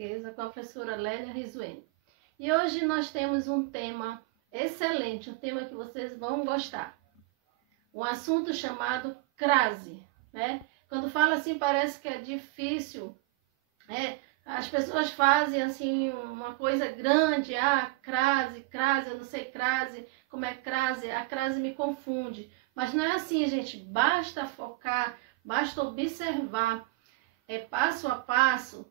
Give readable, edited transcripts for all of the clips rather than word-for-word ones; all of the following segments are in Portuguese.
Portuguesa com a professora Lélia Risuene. E hoje nós temos um tema excelente, um tema que vocês vão gostar. Um assunto chamado crase, né? Quando fala assim parece que é difícil, as pessoas fazem assim uma coisa grande, crase, eu não sei crase, como é crase, a crase me confunde. Mas não é assim, gente, basta focar, basta observar, passo a passo,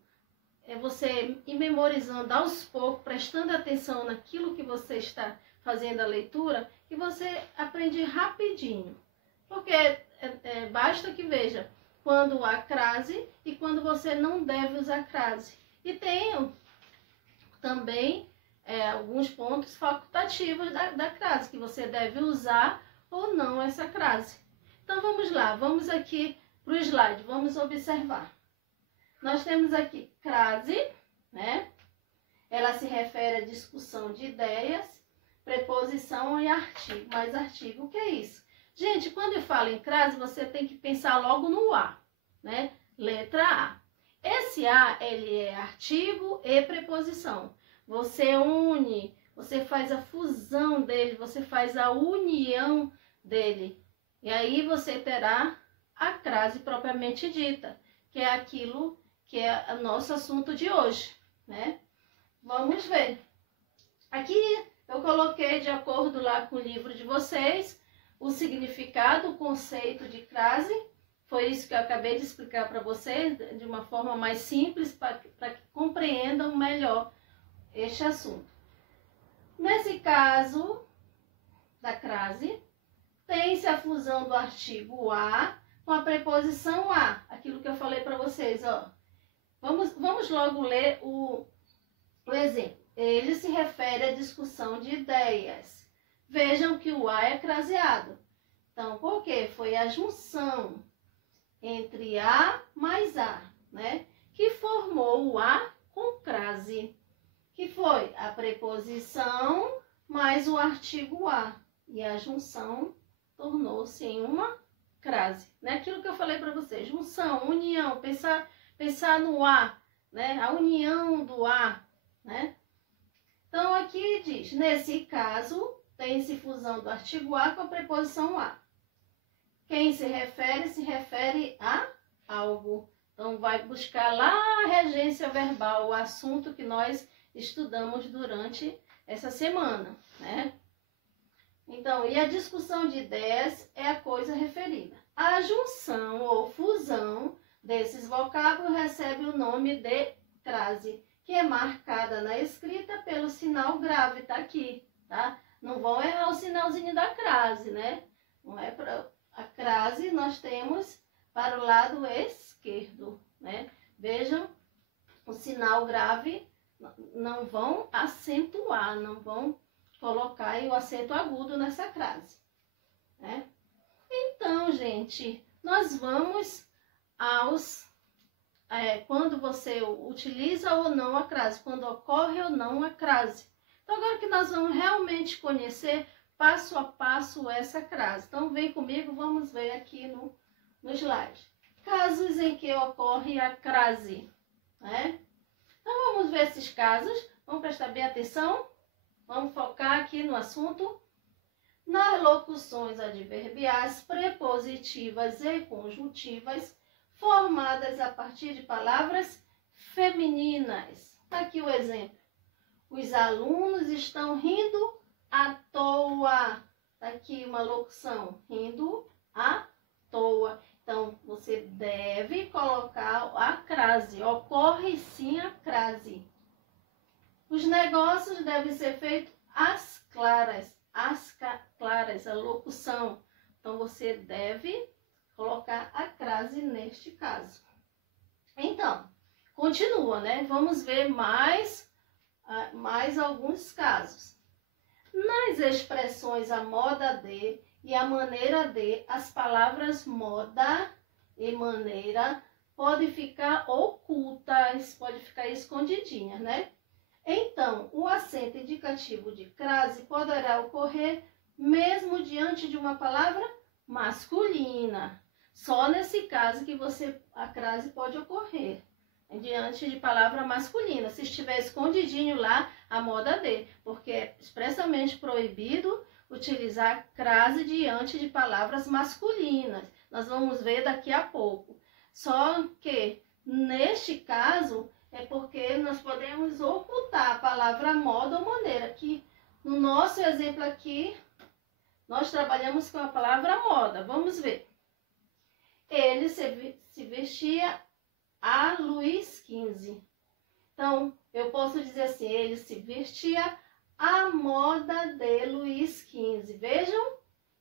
você ir memorizando aos poucos, prestando atenção naquilo que você está fazendo a leitura, que você aprende rapidinho. Porque basta que veja quando há crase e quando você não deve usar crase. E tem também alguns pontos facultativos da crase, que você deve usar ou não essa crase. Então vamos lá, vamos aqui para o slide, vamos observar. Nós temos aqui crase, né? Ela se refere à discussão de ideias, preposição e artigo. Mas artigo, o que é isso? Gente, quando eu falo em crase, você tem que pensar logo no A, né? Letra A. Esse A, ele é artigo e preposição. Você une, você faz a fusão dele, você faz a união dele. E aí você terá a crase propriamente dita, que é aquilo que é o nosso assunto de hoje, né? Vamos ver. Aqui eu coloquei, de acordo lá com o livro de vocês, o significado, o conceito de crase. Foi isso que eu acabei de explicar para vocês, de uma forma mais simples, para que compreendam melhor este assunto. Nesse caso da crase, tem-se a fusão do artigo a com a preposição a, aquilo que eu falei para vocês, ó. Vamos logo ler o exemplo. Ele se refere à discussão de ideias. Vejam que o a é craseado. Então, por quê? Foi a junção entre a mais a, né? Que formou o a com crase. Que foi a preposição mais o artigo a. E a junção tornou-se em uma crase. Né? Aquilo que eu falei para vocês. Junção, união, pensar no a, né? A união do a, né? Então, aqui diz, nesse caso, tem-se fusão do artigo a com a preposição a. Quem se refere a algo. Então, vai buscar lá a regência verbal, o assunto que nós estudamos durante essa semana, né? Então, e a discussão de ideias é a coisa referida. A junção ou fusão desses vocábulos recebe o nome de crase, que é marcada na escrita pelo sinal grave, tá aqui, tá? Não vão errar o sinalzinho da crase, né? Não é para a crase, nós temos para o lado esquerdo, né? Vejam, o sinal grave não vão acentuar, não vão colocar aí o acento agudo nessa crase, né? Então, gente, nós vamos quando você utiliza ou não a crase, quando ocorre ou não a crase. Então, agora que nós vamos realmente conhecer passo a passo essa crase. Então, vem comigo, vamos ver aqui no slide. Casos em que ocorre a crase, né? Então, vamos ver esses casos, vamos prestar bem atenção, vamos focar aqui no assunto. Nas locuções adverbiais, prepositivas e conjuntivas, formadas a partir de palavras femininas. Aqui o exemplo. Os alunos estão rindo à toa. Aqui uma locução, rindo à toa. Então, você deve colocar a crase. Ocorre sim a crase. Os negócios devem ser feitos às claras. Às claras, a locução. Então, você deve colocar a crase neste caso. Então, continua, né? Vamos ver mais alguns casos. Nas expressões a moda de e a maneira de, as palavras moda e maneira podem ficar ocultas, pode ficar escondidinhas, né? Então, o acento indicativo de crase poderá ocorrer mesmo diante de uma palavra masculina. Só nesse caso que a crase pode ocorrer. diante de palavra masculina. Se estiver escondidinho lá, a moda D, porque é expressamente proibido utilizar crase diante de palavras masculinas. Nós vamos ver daqui a pouco. Só que, neste caso, é porque nós podemos ocultar a palavra moda ou maneira, que no nosso exemplo aqui, nós trabalhamos com a palavra moda. Vamos ver. Ele se vestia a Luís XV. Então, eu posso dizer assim, ele se vestia à moda de Luís XV. Vejam,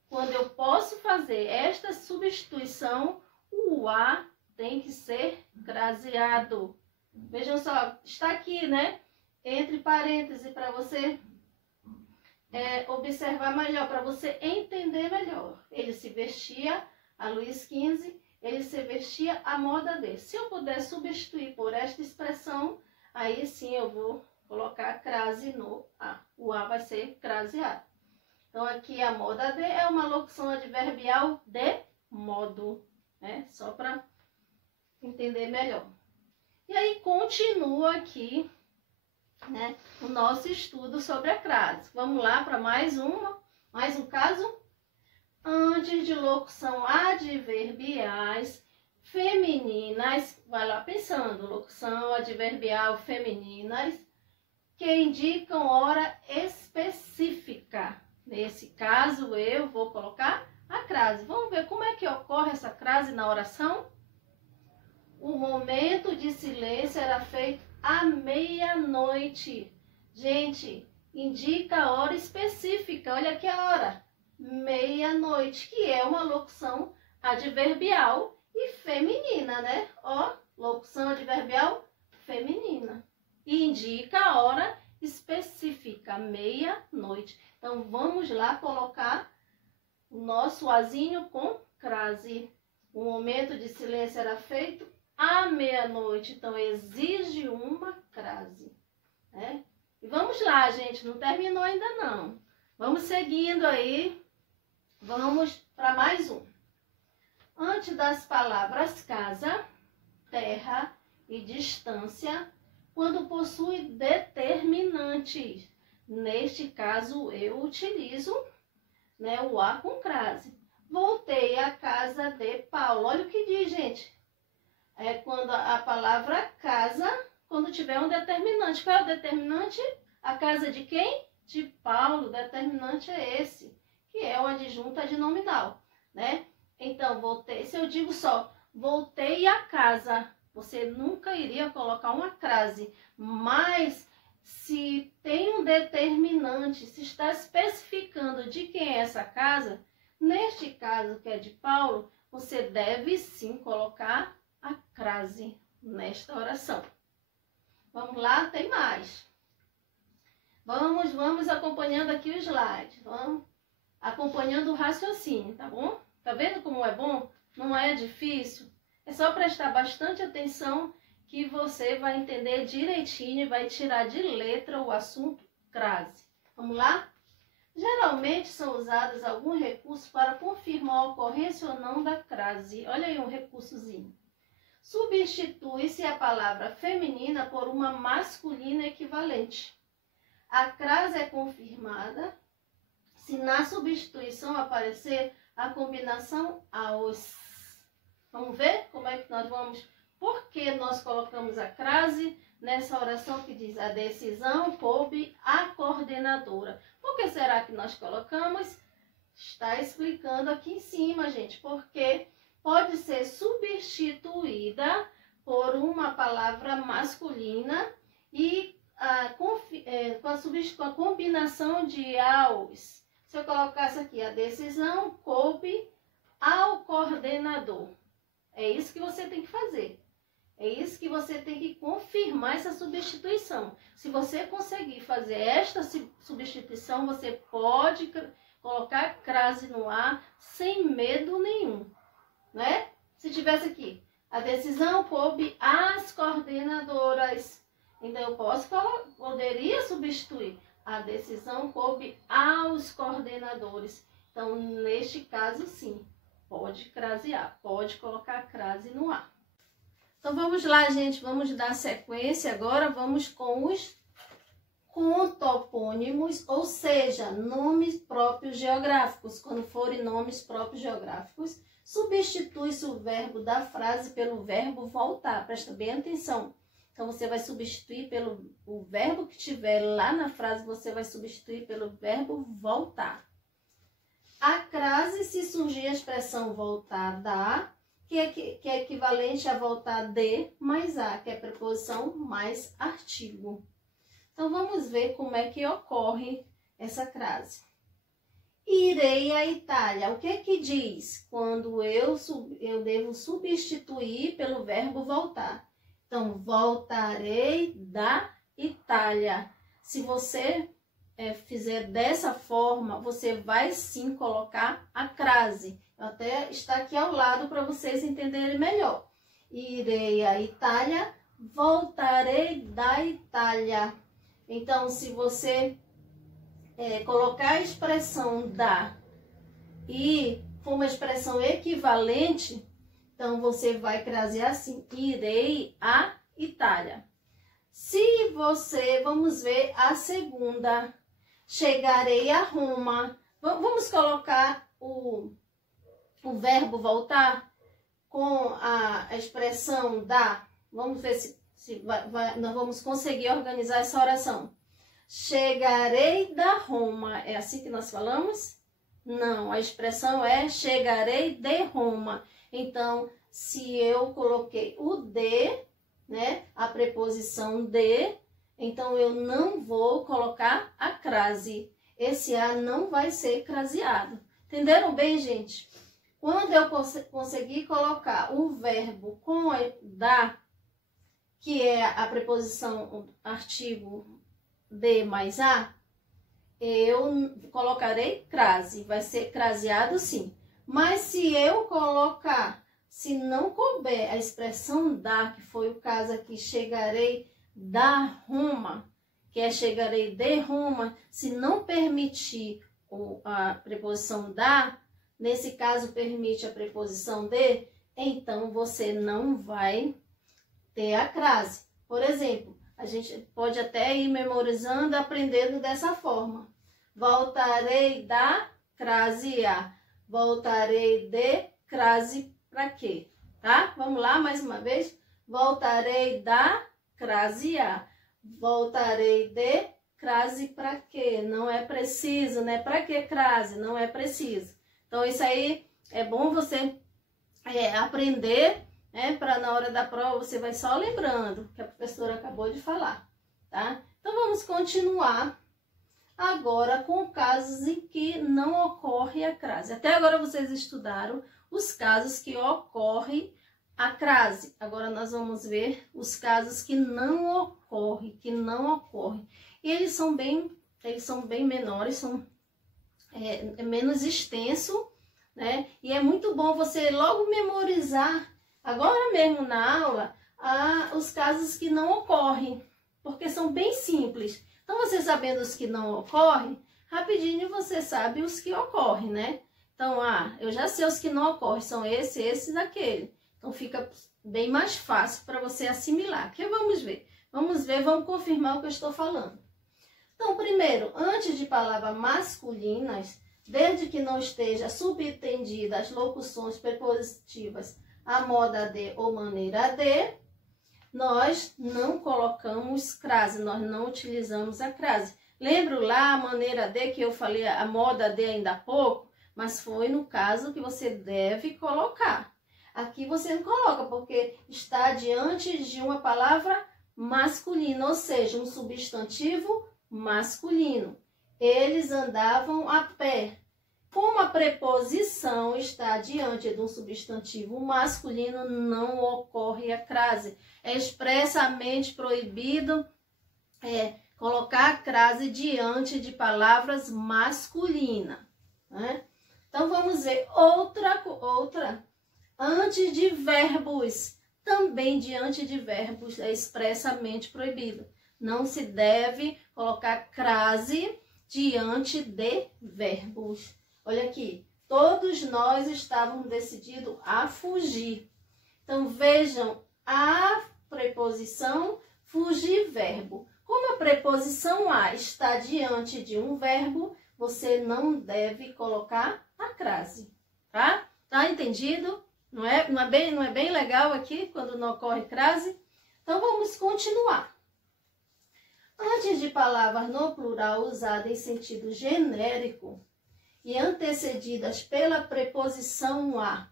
quando eu posso fazer esta substituição, o A tem que ser craseado. Vejam só, está aqui, né? Entre parênteses, para você observar melhor, para você entender melhor. Ele se vestia a Luís XV, ele se vestia à moda dele. Se eu puder substituir por esta expressão, aí sim eu vou colocar crase no A. O A vai ser craseado. Então aqui a moda de é uma locução adverbial de modo, né? Só para entender melhor. E aí continua aqui, né, o nosso estudo sobre a crase. Vamos lá para mais um caso. Antes de locução adverbiais femininas, vai lá pensando, locução adverbial femininas, que indicam hora específica. Nesse caso, eu vou colocar a crase. Vamos ver como é que ocorre essa crase na oração? O momento de silêncio era feito à meia-noite. Gente, indica a hora específica. Olha aqui a hora. Meia-noite, que é uma locução adverbial e feminina, né? Ó, locução adverbial feminina. E indica a hora específica, meia-noite. Então, vamos lá colocar o nosso azinho com crase. O momento de silêncio era feito à meia-noite, então exige uma crase, né? E vamos lá, gente, não terminou ainda não. Vamos seguindo aí, vamos para mais um. Antes das palavras casa, terra e distância, quando possui determinantes. Neste caso, eu utilizo, né, o A com crase. Voltei à casa de Paulo. Olha o que diz, gente. É quando a palavra casa, quando tiver um determinante. Qual é o determinante? A casa de quem? De Paulo. O determinante é esse, que é o adjunto adnominal, né? Então, voltei. Se eu digo só, voltei à casa, você nunca iria colocar uma crase. Mas, se tem um determinante, se está especificando de quem é essa casa, neste caso que é de Paulo, você deve sim colocar a crase nesta oração. Vamos lá, tem mais. Vamos acompanhando aqui o slide. Vamos acompanhando o raciocínio, tá bom? Tá vendo como é bom? Não é difícil. É só prestar bastante atenção que você vai entender direitinho e vai tirar de letra o assunto crase. Vamos lá? Geralmente são usados alguns recursos para confirmar a ocorrência ou não da crase. Olha aí um recursozinho. Substitui-se a palavra feminina por uma masculina equivalente. A crase é confirmada se na substituição aparecer a combinação aos. Vamos ver como é que nós vamos... Por que nós colocamos a crase nessa oração que diz a decisão coube à coordenadora? Por que será que nós colocamos? Está explicando aqui em cima, gente, porque pode ser substituída por uma palavra masculina e com a combinação de aos. Se eu colocasse aqui a decisão coube ao coordenador. É isso que você tem que fazer. É isso que você tem que confirmar essa substituição. Se você conseguir fazer esta substituição, você pode colocar crase no A sem medo nenhum, né? Se tivesse aqui, a decisão coube às coordenadoras. Então, eu poderia substituir. A decisão coube aos coordenadores. Então, neste caso, sim, pode crasear, pode colocar crase no A. Então, vamos lá, gente, vamos dar sequência agora, vamos com os contopônimos, ou seja, nomes próprios geográficos. Quando forem nomes próprios geográficos, substitui-se o verbo da frase pelo verbo voltar. Presta bem atenção. Então, você vai substituir pelo o verbo que tiver lá na frase, você vai substituir pelo verbo voltar. A crase, se surgir a expressão voltar da, que é equivalente a voltar de mais a, que é preposição mais artigo. Então, vamos ver como é que ocorre essa crase. Irei à Itália. O que é que diz? Quando eu devo substituir pelo verbo voltar. Então, voltarei da Itália. Se você fizer dessa forma, você vai sim colocar a crase. Até está aqui ao lado para vocês entenderem melhor. Irei à Itália, voltarei da Itália. Então, se você colocar a expressão da e for uma expressão equivalente, então você vai crasear assim, irei à Itália. Se você, vamos ver a segunda, chegarei a Roma. Vamos colocar o verbo voltar com a expressão da. Vamos ver se nós vamos conseguir organizar essa oração. Chegarei da Roma. É assim que nós falamos? Não, a expressão é chegarei de Roma. Então, se eu coloquei o de, né, a preposição de, então eu não vou colocar a crase. Esse a não vai ser craseado. Entenderam bem, gente? Quando eu conseguir colocar o verbo com da, que é a preposição artigo de mais a, eu colocarei crase. Vai ser craseado sim. Mas se eu colocar, se não couber a expressão da, que foi o caso aqui, chegarei da Roma, que é chegarei de Roma, se não permitir a preposição da, nesse caso permite a preposição de, então você não vai ter a crase. Por exemplo, a gente pode até ir memorizando, aprendendo dessa forma. Voltarei da crase a. Voltarei de crase para quê? Tá? Vamos lá mais uma vez. Voltarei da crase a. Voltarei de crase para quê? Não é preciso, né? Para que crase? Não é preciso. Então, isso aí é bom você aprender, né? Para na hora da prova você vai só lembrando que a professora acabou de falar, tá? Então, vamos continuar agora com casos em que não ocorre a crase. Até agora vocês estudaram os casos que ocorre a crase. Agora nós vamos ver os casos que não ocorre, E eles são bem menores, são menos extenso, né? E é muito bom você logo memorizar, agora mesmo na aula, os casos que não ocorrem, porque são bem simples. Então, você sabendo os que não ocorrem, rapidinho você sabe os que ocorrem, né? Então, eu já sei os que não ocorrem, são esse e aquele. Então, fica bem mais fácil para você assimilar. Que vamos ver, vamos confirmar o que eu estou falando. Então, primeiro, antes de palavras masculinas, desde que não esteja subentendida as locuções prepositivas a moda de ou maneira de, nós não colocamos crase, nós não utilizamos a crase. Lembro lá a maneira de que eu falei a moda de ainda há pouco, mas foi no caso que você deve colocar. Aqui você não coloca, porque está diante de uma palavra masculina, ou seja, um substantivo masculino. Eles andavam a pé. Como a preposição está diante de um substantivo masculino, não ocorre a crase. É expressamente proibido colocar a crase diante de palavras masculinas, né? Então, vamos ver outra. Antes de verbos, também diante de verbos é expressamente proibido. Não se deve colocar crase diante de verbos. Olha aqui, todos nós estávamos decididos a fugir. Então, vejam a preposição fugiverbo. Como a preposição a está diante de um verbo, você não deve colocar a crase, tá? Tá entendido? Não é bem legal aqui quando não ocorre crase? Então, vamos continuar. Antes de palavras no plural usadas em sentido genérico e antecedidas pela preposição a,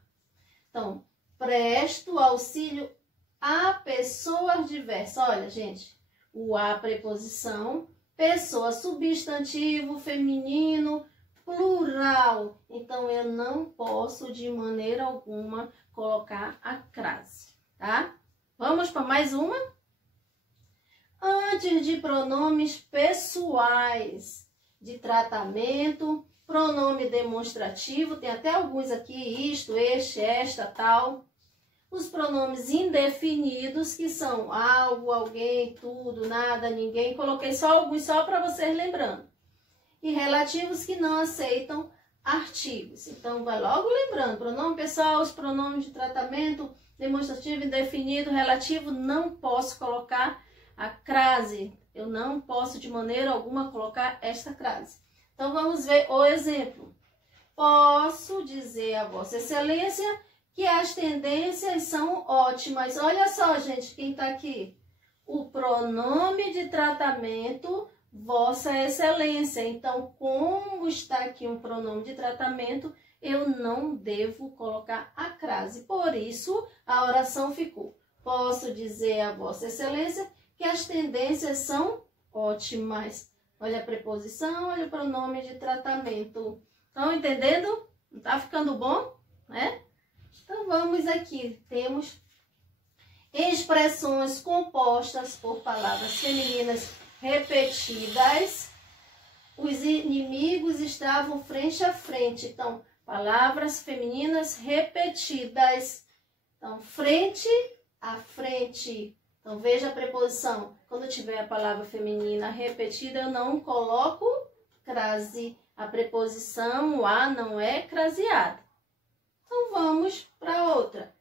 então, presto auxílio a pessoas diversas. Olha, gente, o a preposição, pessoa, substantivo, feminino, plural. Então, eu não posso de maneira alguma colocar a crase, tá? Vamos para mais uma? Antes de pronomes pessoais, de tratamento, pronome demonstrativo, tem até alguns aqui, isto, este, esta, tal. Os pronomes indefinidos, que são algo, alguém, tudo, nada, ninguém. Coloquei só alguns só para vocês lembrando. E relativos que não aceitam artigos. Então, vai logo lembrando, pronome pessoal, os pronomes de tratamento, demonstrativo, indefinido, relativo, não posso colocar a crase. Eu não posso de maneira alguma colocar esta crase. Então, vamos ver o exemplo. Posso dizer a Vossa Excelência que as tendências são ótimas. Olha só, gente, quem está aqui. O pronome de tratamento, Vossa Excelência. Então, como está aqui um pronome de tratamento, eu não devo colocar a crase. Por isso, a oração ficou. Posso dizer a Vossa Excelência que as tendências são ótimas. Olha a preposição, olha o pronome de tratamento. Estão entendendo? Não está ficando bom, né? Então, vamos aqui. Temos expressões compostas por palavras femininas repetidas. Os inimigos estavam frente a frente. Então, palavras femininas repetidas. Então, frente a frente. Então, veja a preposição. Quando tiver a palavra feminina repetida, eu não coloco crase. A preposição o a não é craseada. Então, vamos para outra.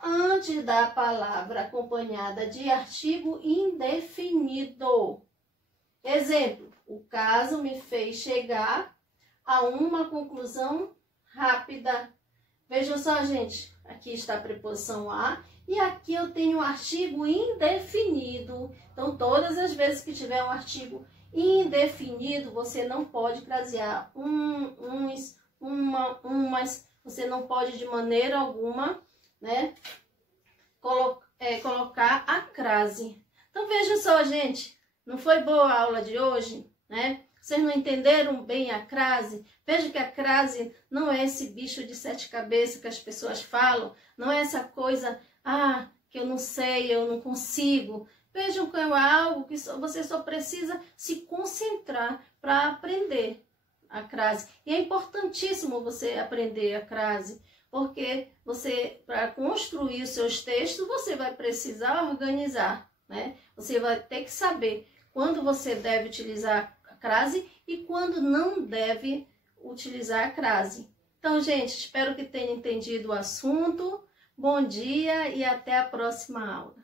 Antes da palavra acompanhada de artigo indefinido. Exemplo, o caso me fez chegar a uma conclusão rápida. Vejam só, gente. Aqui está a preposição a. E aqui eu tenho um artigo indefinido. Então, todas as vezes que tiver um artigo indefinido, você não pode crasear uns, umas. Você não pode de maneira alguma, né, colocar a crase. Então, vejam só, gente. Não foi boa a aula de hoje, né? Vocês não entenderam bem a crase? Veja que a crase não é esse bicho de 7 cabeças que as pessoas falam. Não é essa coisa... que eu não sei, eu não consigo. Vejam que é algo que você só precisa se concentrar para aprender a crase. E é importantíssimo você aprender a crase, porque você, para construir os seus textos, você vai precisar organizar, né? Você vai ter que saber quando você deve utilizar a crase e quando não deve utilizar a crase. Então, gente, espero que tenha entendido o assunto. Bom dia e até a próxima aula.